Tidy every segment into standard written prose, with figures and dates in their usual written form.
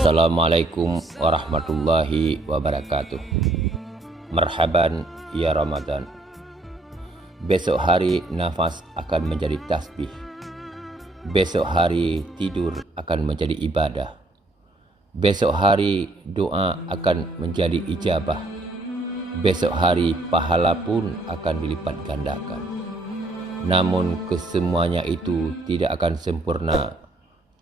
Assalamualaikum warahmatullahi wabarakatuh. Marhaban ya Ramadan. Besok hari nafas akan menjadi tasbih. Besok hari tidur akan menjadi ibadah. Besok hari doa akan menjadi ijabah. Besok hari pahala pun akan dilipat gandakan. Namun kesemuanya itu tidak akan sempurna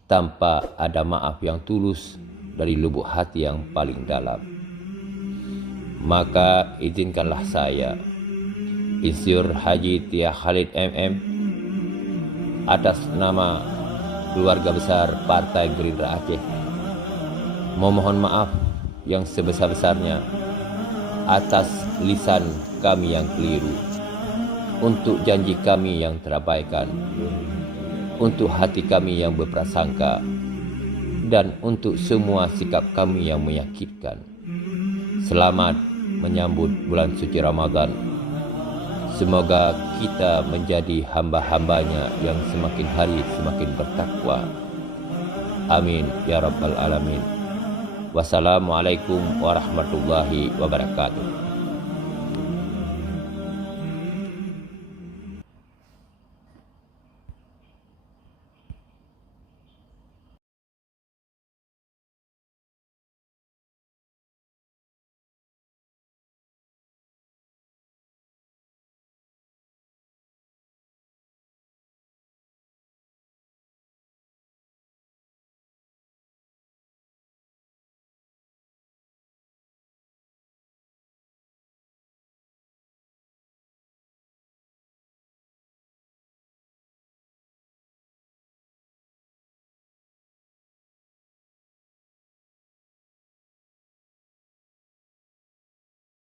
tanpa ada maaf yang tulus dari lubuk hati yang paling dalam. Maka izinkanlah saya, Insinyur Haji Tia Khalid MM, atas nama keluarga besar Partai Gerindra Aceh, memohon maaf yang sebesar-besarnya atas lisan kami yang keliru, untuk janji kami yang terabaikan, untuk hati kami yang berprasangka, dan untuk semua sikap kami yang menyakitkan. Selamat menyambut bulan suci Ramadan. Semoga kita menjadi hamba-hambanya yang semakin hari semakin bertakwa. Amin ya rabbal alamin. Wassalamualaikum warahmatullahi wabarakatuh.